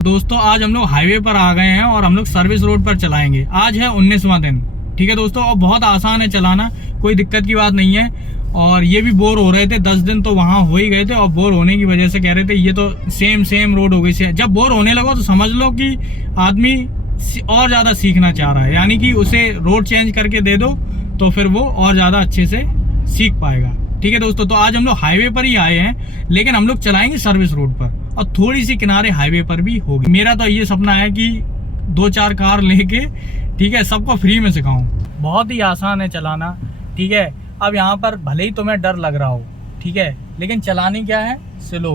दोस्तों आज हम लोग हाईवे पर आ गए हैं और हम लोग सर्विस रोड पर चलाएंगे। आज है 19वां दिन। ठीक है दोस्तों, और बहुत आसान है चलाना, कोई दिक्कत की बात नहीं है। और ये भी बोर हो रहे थे, 10 दिन तो वहाँ हो ही गए थे और बोर होने की वजह से कह रहे थे ये तो सेम रोड हो गई। जब बोर होने लगो तो समझ लो कि आदमी और ज़्यादा सीखना चाह रहा है, यानी कि उसे रोड चेंज करके दे दो तो फिर वो और ज़्यादा अच्छे से सीख पाएगा। ठीक है दोस्तों, तो आज हम लोग हाईवे पर ही आए हैं, लेकिन हम लोग चलाएंगे सर्विस रोड पर और थोड़ी सी किनारे हाईवे पर भी होगी। मेरा तो ये सपना है कि 2-4 कार लेके, ठीक है, सबको फ्री में सिखाऊं। बहुत ही आसान है चलाना। ठीक है, अब यहाँ पर भले ही तुम्हें डर लग रहा हो, ठीक है, लेकिन चलानी क्या है, स्लो।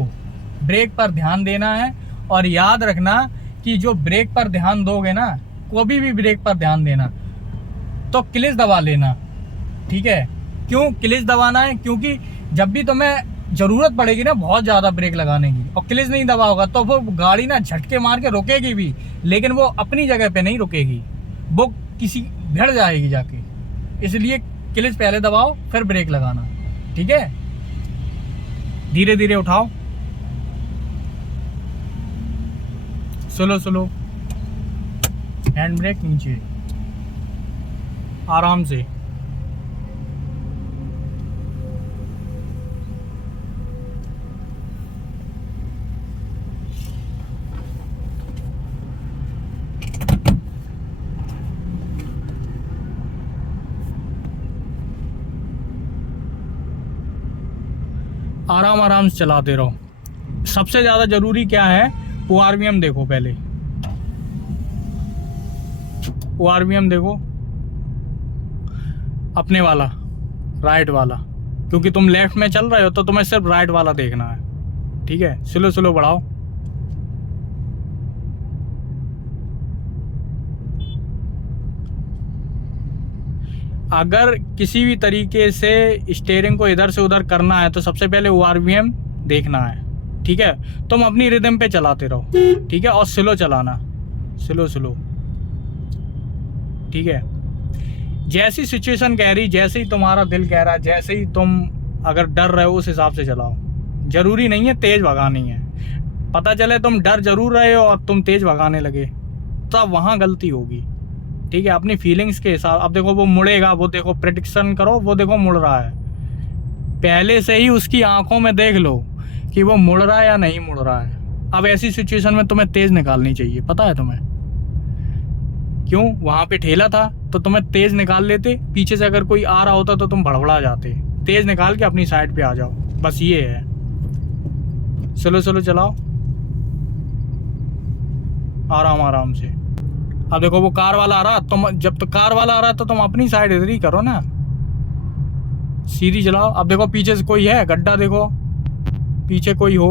ब्रेक पर ध्यान देना है और याद रखना कि जो ब्रेक पर ध्यान दोगे ना, कभी भी ब्रेक पर ध्यान देना तो क्लिच दबा लेना। ठीक है, क्यों क्लिच दबाना है? क्योंकि जब भी तुम्हें जरूरत पड़ेगी ना बहुत ज्यादा ब्रेक लगाने की और क्लिच नहीं दबा होगा तो वो गाड़ी ना झटके मार के रुकेगी भी, लेकिन वो अपनी जगह पे नहीं रुकेगी, वो किसी भिड़ जाएगी जाके। इसलिए क्लिच पहले दबाओ फिर ब्रेक लगाना। ठीक है, धीरे धीरे उठाओ, स्लो, हैंड ब्रेक नीचे, आराम से। आराम से चलाते रहो। सबसे ज़्यादा ज़रूरी क्या है, ORVM देखो पहले, ORVM देखो अपने वाला, राइट वाला, क्योंकि तुम लेफ्ट में चल रहे हो तो तुम्हें सिर्फ राइट वाला देखना है। ठीक है, स्लो बढ़ाओ। अगर किसी भी तरीके से स्टीयरिंग को इधर से उधर करना है तो सबसे पहले ORVM देखना है। ठीक है, तुम अपनी रिदम पे चलाते रहो। ठीक है, और स्लो चलाना, स्लो। ठीक है, जैसी सिचुएशन कह रही, जैसे ही तुम्हारा दिल कह रहा है, जैसे ही तुम अगर डर रहे हो उस हिसाब से चलाओ। जरूरी नहीं है तेज भगानी है। पता चले तुम डर जरूर रहे हो और तुम तेज भगाने लगे तब वहाँ गलती होगी। ठीक है, अपनी फीलिंग्स के हिसाब। अब देखो वो मुड़ेगा, वो देखो, प्रेडिक्शन करो, वो देखो मुड़ रहा है, पहले से ही उसकी आंखों में देख लो कि वो मुड़ रहा है या नहीं मुड़ रहा है। अब ऐसी सिचुएशन में तुम्हें तेज निकालनी चाहिए। पता है तुम्हें क्यों? वहां पे ठेला था तो तुम्हें तेज निकाल लेते, पीछे से अगर कोई आ रहा होता तो तुम भड़बड़ा जाते। तेज निकाल के अपनी साइड पे आ जाओ, बस ये है। स्लो चलाओ, आराम से। अब देखो वो कार वाला आ रहा, तुम जब तो कार वाला आ रहा तो तुम अपनी साइड इधर ही करो ना, सीधी चलाओ। अब देखो पीछे से कोई है, गड्ढा देखो, पीछे कोई हो,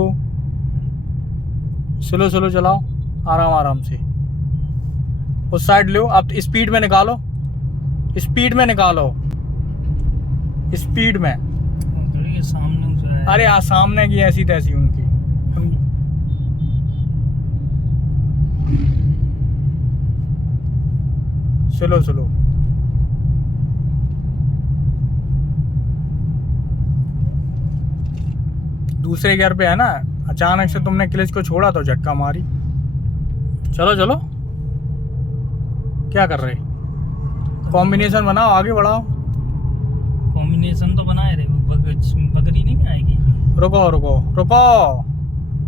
स्लो चलाओ, आराम से। उस साइड लो, अब स्पीड में निकालो, स्पीड में। सामने, अरे सामने की ऐसी तैसी उनकी। स्लो दूसरे गियर पे है ना, अचानक से तुमने क्लच को छोड़ा तो झटका मारी। चलो, क्या कर रहे? कॉम्बिनेशन बनाओ, आगे बढ़ाओ। कॉम्बिनेशन तो बनाए रहे, बकरी नहीं आएगी। रुको,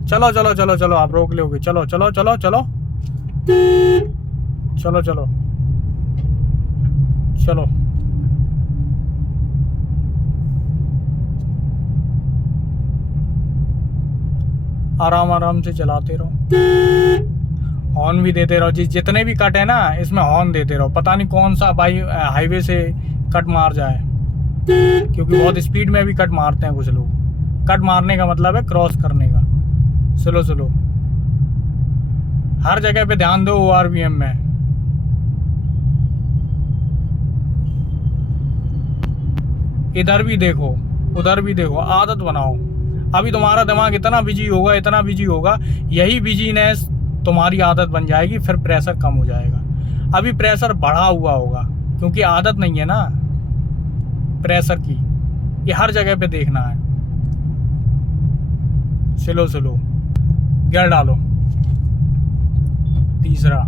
चलो, आप रोक लोगे। चलो, आराम से चलाते रहो, हॉर्न भी देते रहो। जितने भी कट है ना इसमें हॉर्न देते रहो। पता नहीं कौन सा भाई हाईवे से कट मार जाए, क्योंकि बहुत स्पीड में भी कट मारते हैं कुछ लोग। कट मारने का मतलब है क्रॉस करने का। स्लो, हर जगह पे ध्यान दो ORVM में। इधर भी देखो, उधर भी देखो, आदत बनाओ। अभी तुम्हारा दिमाग इतना बिजी होगा, यही बिजीनेस तुम्हारी आदत बन जाएगी, फिर प्रेशर कम हो जाएगा। अभी प्रेशर बढ़ा हुआ होगा क्योंकि आदत नहीं है ना प्रेशर की। ये हर जगह पे देखना है। स्लो गियर डालो, दूसरा।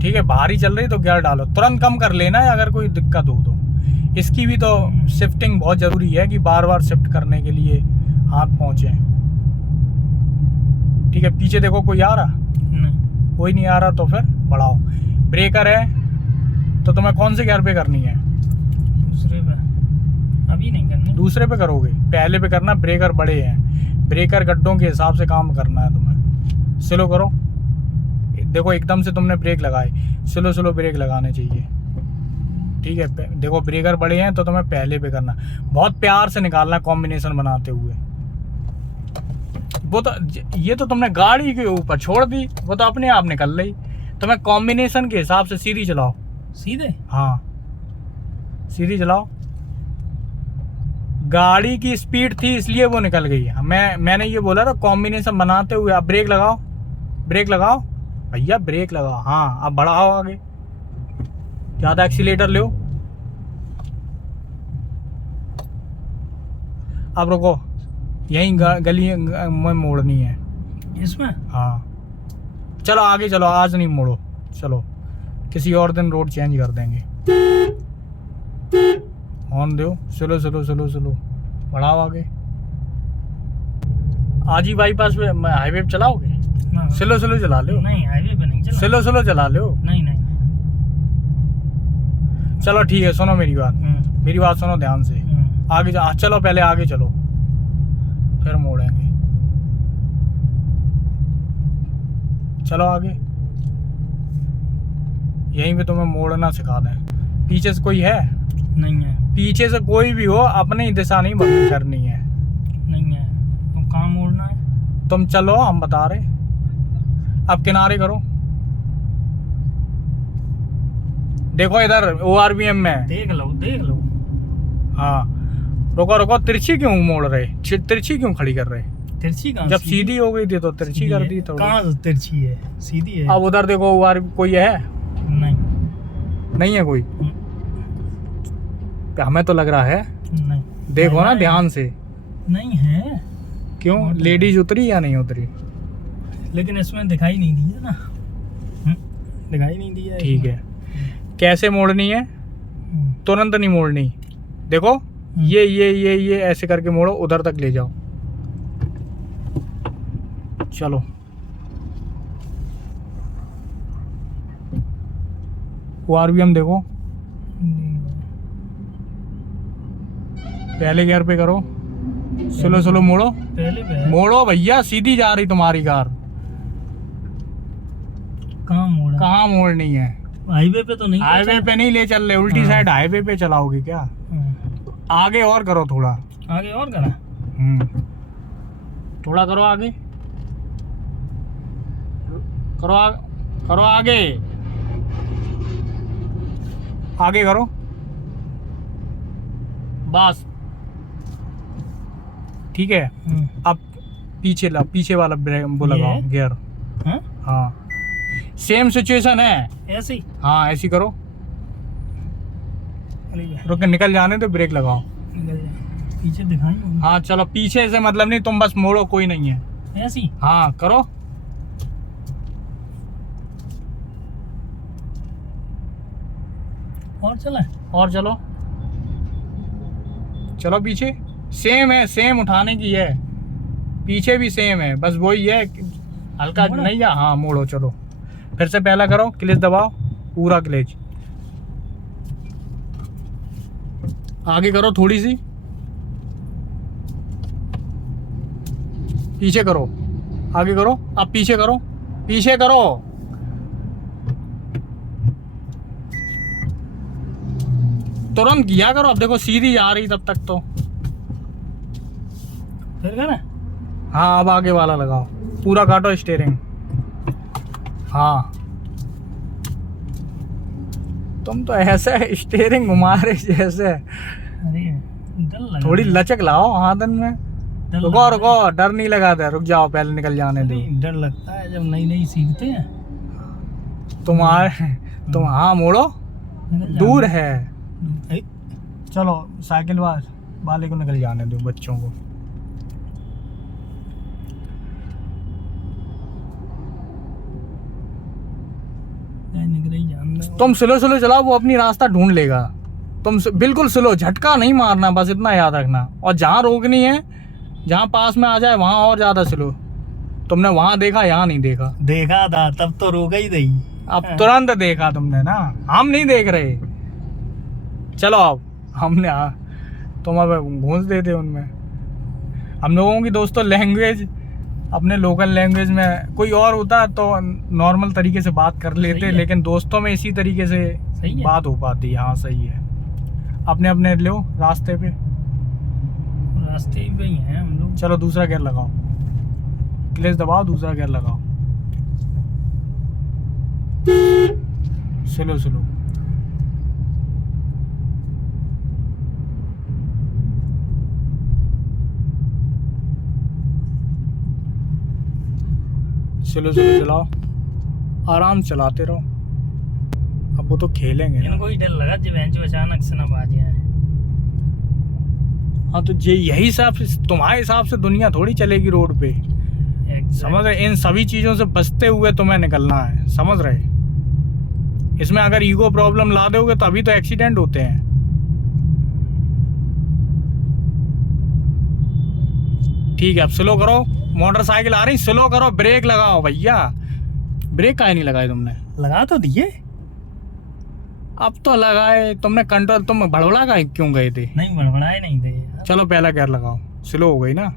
ठीक है, भारी चल रही तो गियर डालो, तुरंत कम कर लेना है अगर कोई दिक्कत हो तो। इसकी भी तो शिफ्टिंग बहुत ज़रूरी है कि बार बार शिफ्ट करने के लिए हाथ पहुँचे। ठीक है, पीछे देखो कोई आ रहा? नहीं, कोई नहीं आ रहा तो फिर बढ़ाओ। ब्रेकर है तो तुम्हें कौन से गियर पे करनी है? दूसरे पे। अभी नहीं करनी। दूसरे पे करोगे, पहले पे करना। ब्रेकर बड़े हैं, ब्रेकर गड्ढों के हिसाब से काम करना है तुम्हें। स्लो करो, देखो एकदम से तुमने ब्रेक लगाए, स्लो स्लो ब्रेक लगाने चाहिए। ठीक है, देखो ब्रेकर बड़े हैं तो तुम्हें पहले पे करना, बहुत प्यार से निकालना कॉम्बिनेशन बनाते हुए। वो तो ये तो तुमने गाड़ी के ऊपर छोड़ दी, वो तो अपने आप निकल रही। तुम्हें कॉम्बिनेशन के हिसाब से सीधी चलाओ। सीधे? हाँ, सीधी चलाओ। गाड़ी की स्पीड थी इसलिए वो निकल गई। मैंने ये बोला था कॉम्बिनेशन बनाते हुए। आप ब्रेक लगाओ, ब्रेक लगाओ भैया, ब्रेक लगाओ। हाँ, अब बढ़ाओ आगे, ज़्यादा एक्सीलेटर लो। अब रुको, यहीं गली में मोड़नी है इसमें? हाँ, चलो आगे चलो, आज नहीं मोड़ो, चलो किसी और दिन रोड चेंज कर देंगे। हॉर्न दो, स्लो स्लो स्लो स्लो, बढ़ाओ आगे। आज ही बाईपास पे हाईवे पे चलाओगे? हाँ। स्लो स्लो चला लो। नहीं, हाईवे पे नहीं चला। स्लो स्लो चला लो। नहीं नहीं। चलो ठीक है, सुनो मेरी बात, मेरी बात सुनो ध्यान से। आगे चलो, पहले आगे चलो फिर मोड़ेंगे। चलो आगे, यहीं पे तुम्हें मोड़ना सिखा दें। पीछे से कोई है? नहीं है। पीछे से कोई भी हो, अपनी दिशा नहीं बदल करनी है। नहीं है तो कहाँ मोड़ना है? तुम चलो, हम बता रहे। अब किनारे करो, देखो इधर ORVM में। देख लो देख लो। हाँ, रुको रुको, तिरछी क्यों मोड़ रहे? तिरछी क्यों खड़ी कर रहे? तिरछी कहाँ? जब सीधी हो गई थी तो तिरछी कर दी थोड़ी। कहाँ से तिरछी है? सीधी है। अब उधर देखो, कोई है? नहीं नहीं है कोई? हमें तो लग रहा है। नहीं, देखो ना ध्यान से। नहीं है। क्यों, लेडीज उतरी या नहीं उतरी? लेकिन इसमें दिखाई नहीं दिया ना। दिखाई नहीं दिया। ठीक है, कैसे मोड़नी है? तुरंत नहीं मोड़नी। देखो ये ऐसे करके मोड़ो, उधर तक ले जाओ। चलो, ORVM देखो, पहले गियर पे करो, स्लो स्लो मोड़ो। पहले पे है। मोड़ो भैया, सीधी जा रही तुम्हारी कार। कहाँ मोड़ा? कहाँ मोड़नी है? हाईवे पे तो नहीं। हाईवे पे नहीं ले चल रहे, उल्टी साइड हाईवे पे चलाओगे क्या? आगे और करो थोड़ा। आगे और करा? थोड़ा करो आगे, करो आगे, आगे करो बस। ठीक है, अब पीछे वाला ब्रेक वो लगाओ, गियर। हाँ, सेम सिचुएशन है। ऐसे ही? हाँ, ऐसी करो। रुक, निकल जाने तो ब्रेक लगाओ। पीछे दिखाई। हाँ चलो, पीछे से मतलब नहीं, तुम बस मोड़ो, कोई नहीं है। ऐसे ही? हाँ करो। और चला? और चलो, चलो पीछे। सेम है, सेम उठाने की है, पीछे भी सेम है, बस वही है हल्का नहीं जा। हाँ मोड़ो, चलो फिर से पहला करो, क्लच दबाओ, पूरा क्लच। आगे करो थोड़ी सी, पीछे करो, आगे करो, अब पीछे करो, पीछे करो। तुरंत किया करो। अब देखो सीधी आ रही तब तक तो। फिर क्या ना? हाँ, अब आगे वाला लगाओ, पूरा काटो स्टीयरिंग। हाँ, तुम तो ऐसे स्टीयरिंग घुमा रहे जैसे। अरे डर लगा। थोड़ी लचक लाओ हाथन में। रुको रुको, डर नहीं लगाता, रुक जाओ, पहले निकल जाने दो। डर लगता है जब नई नई सीखते हैं। तुम हाँ मोड़ो, दूर है। चलो साइकिल वाले को निकल जाने दो, बच्चों को। निकल ही जान दो। तुम स्लो स्लो चलाओ, वो अपनी रास्ता ढूंढ लेगा। तुम बिल्कुल स्लो, झटका नहीं मारना, बस इतना याद रखना। और जहाँ रोकनी है, जहाँ पास में आ जाए वहाँ और ज्यादा स्लो। तुमने वहाँ देखा, यहाँ नहीं देखा। देखा था तब तो रोका ही नहीं। अब तुरंत देखा तुमने ना, हम नहीं देख रहे। चलो अब हमने तुम अब घूस देते उनमें। हम लोगों की दोस्तों लैंग्वेज अपने लोकल लैंग्वेज में, कोई और होता तो नॉर्मल तरीके से बात कर लेते, सही है। लेकिन दोस्तों में इसी तरीके से सही है। बात हो पाती। हाँ सही है। अपने अपने लो रास्ते पे। रास्ते पे ही हैं हम लोग। चलो दूसरा गियर लगाओ, क्लच दबाओ, दूसरा गियर लगाओ। Slow slow. स्लो स्लो चलाओ, आराम से चलाते रहो। अब वो तो खेलेंगे ना। इनको ही डर लगा जब बेंचो अचानक से ना बाज जाए। हाँ तो ये यही हिसाब से, तुम्हारे हिसाब से दुनिया थोड़ी चलेगी रोड पे। समझ रहे? इन सभी चीजों से बचते हुए तुम्हें निकलना है, समझ रहे? इसमें अगर ईगो प्रॉब्लम ला दोगे तो अभी तो एक्सीडेंट होते हैं। ठीक है, अब स्लो करो। मोटरसाइकिल आ रही, स्लो करो, ब्रेक लगाओ भैया। ब्रेक काहे नहीं लगाए तुमने? लगा तो दिए। अब तो लगाए तुमने कंट्रोल। तुम भड़बड़ा का क्यों गए थे? नहीं बड़बड़ाए नहीं थे यार। चलो पहला गियर लगाओ, स्लो हो गई ना।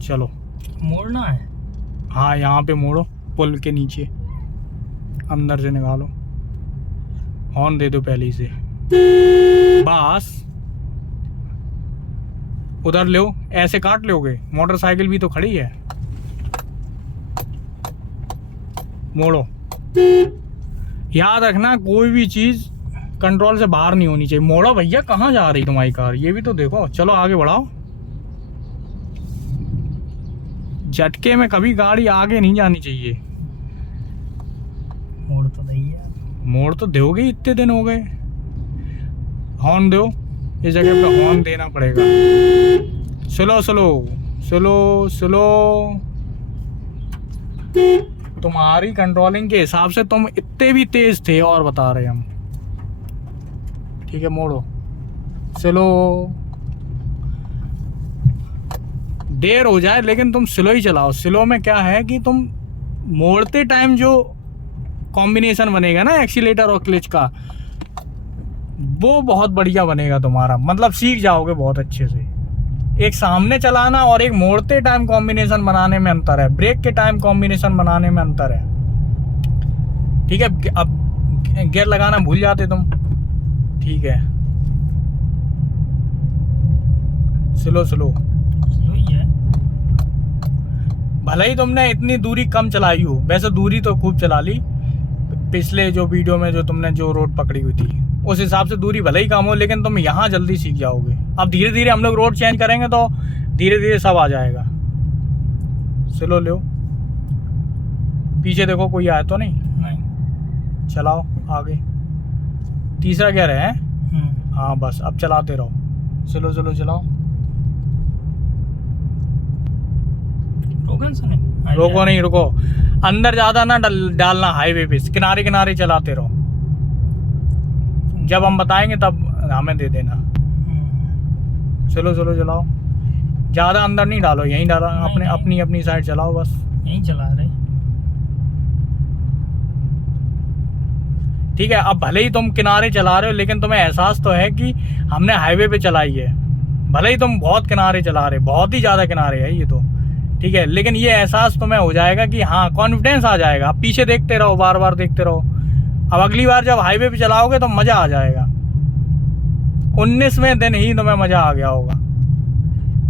चलो मोड़ना है। हाँ यहाँ पे मोड़ो, पुल के नीचे अंदर से निकालो। हॉर्न दे दो पहले ही से। बस उधर लो, ऐसे काट लोगे, मोटरसाइकिल भी तो खड़ी है। मोड़ो। याद रखना कोई भी चीज कंट्रोल से बाहर नहीं होनी चाहिए। मोड़ो भैया, कहाँ जा रही तुम्हारी कार, ये भी तो देखो। चलो आगे बढ़ाओ। झटके में कभी गाड़ी आगे नहीं जानी चाहिए। मोड़ तो दैया। मोड़ तो दोगे, इतने दिन हो गए। हॉर्न दो, इस जगह पे हॉर्न देना पड़ेगा। Slow slow slow slow. तुम्हारी कंट्रोलिंग के हिसाब से तुम इतने भी तेज थे, और बता रहे हम। ठीक है, मोड़ो, स्लो। देर हो जाए लेकिन तुम स्लो ही चलाओ। स्लो में क्या है कि तुम मोड़ते टाइम जो कॉम्बिनेशन बनेगा ना एक्सीलेटर और क्लच का, वो बहुत बढ़िया बनेगा तुम्हारा। मतलब सीख जाओगे बहुत अच्छे से। एक सामने चलाना और एक मोड़ते टाइम कॉम्बिनेशन बनाने में अंतर है, ब्रेक के टाइम कॉम्बिनेशन बनाने में अंतर है। ठीक है, अब गियर लगाना भूल जाते तुम। ठीक है, स्लो स्लो। स्लो ही है। भले ही तुमने इतनी दूरी कम चलाई हो, वैसे दूरी तो खूब चला ली। पिछले जो वीडियो में जो तुमने जो रोड पकड़ी हुई थी उस हिसाब से दूरी भले ही कम हो, लेकिन तुम यहाँ जल्दी सीख जाओगे। अब धीरे धीरे हम लोग रोड चेंज करेंगे तो धीरे धीरे सब आ जाएगा। स्लो लो, पीछे देखो कोई आया तो नहीं। नहीं। चलाओ आगे। तीसरा गियर है। हाँ बस, अब चलाते रहो, स्लो स्लो चलाओ। रोकन से नहीं। रोको नहीं, रुको। अंदर ज्यादा ना डालना, हाईवे पे किनारे किनारे चलाते रहो। जब हम बताएंगे तब हमें दे देना। चलो चलो चलाओ, ज्यादा अंदर नहीं डालो, यहीं डालो। अपने नहीं। अपनी अपनी साइड चलाओ बस। यहीं चला रहे। ठीक है, अब भले ही तुम किनारे चला रहे हो, लेकिन तुम्हें एहसास तो है कि हमने हाईवे पे चलाई है। भले ही तुम बहुत किनारे चला रहे, बहुत ही ज्यादा किनारे है ये तो। ठीक है, लेकिन ये एहसास तुम्हें हो जाएगा कि हाँ, कॉन्फिडेंस आ जाएगा। अब पीछे देखते रहो, बार बार देखते रहो। अब अगली बार जब हाईवे पे चलाओगे तो मजा आ जाएगा। 19वें दिन ही तुम्हें मजा आ गया होगा।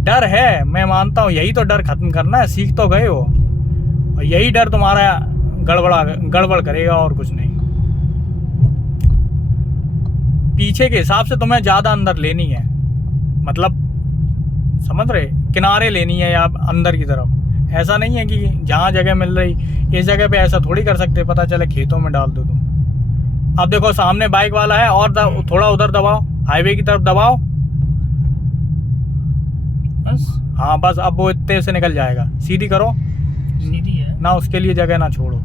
डर है, मैं मानता हूँ, यही तो डर खत्म करना है। सीख तो गए हो, और यही डर तुम्हारा गड़बड़ करेगा, और कुछ नहीं। पीछे के हिसाब से तुम्हें ज्यादा अंदर लेनी है, मतलब समझ रहे, किनारे लेनी है या अंदर की तरफ। ऐसा नहीं है कि जहाँ जगह मिल रही इस जगह पे ऐसा थोड़ी कर सकते, पता चले खेतों में डाल दो तुम। अब देखो सामने बाइक वाला है, और थोड़ा उधर दबाओ, हाईवे की तरफ दबाओ। बस हाँ बस, अब वो इतने से निकल जाएगा। सीधी करो। सीधी है। ना उसके लिए जगह ना छोड़ो।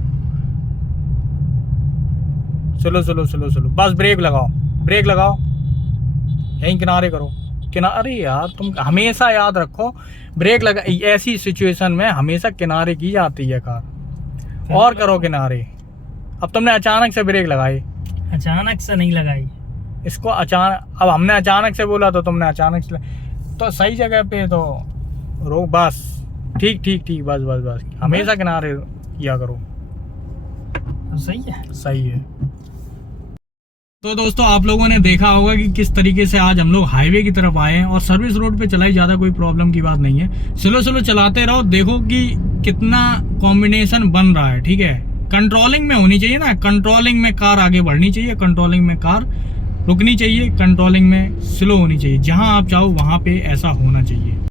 स्लो स्लो स्लो स्लो, बस ब्रेक लगाओ, ब्रेक लगाओ, यहीं किनारे करो। किनारे यार तुम हमेशा याद रखो, ब्रेक लगा, ऐसी सिचुएशन में हमेशा किनारे की जाती है कार। और करो किनारे। अब तुमने अचानक से ब्रेक लगाई, अचानक से नहीं लगाई इसको अचानक, अब हमने अचानक से बोला तो तुमने अचानक से, तो सही जगह पे तो रोक, बस ठीक ठीक ठीक, बस बस बस, हमेशा किनारे किया करो। तो सही है। सही है। तो दोस्तों आप लोगों ने देखा होगा कि किस तरीके से आज हम लोग हाईवे की तरफ आए हैं और सर्विस रोड पे चलाई, ज़्यादा कोई प्रॉब्लम की बात नहीं है। स्लो स्लो चलाते रहो, देखो कि कितना कॉम्बिनेशन बन रहा है। ठीक है, कंट्रोलिंग में होनी चाहिए ना, कंट्रोलिंग में कार आगे बढ़नी चाहिए, कंट्रोलिंग में कार रुकनी चाहिए, कंट्रोलिंग में स्लो होनी चाहिए। जहां आप चाहो वहां पे ऐसा होना चाहिए।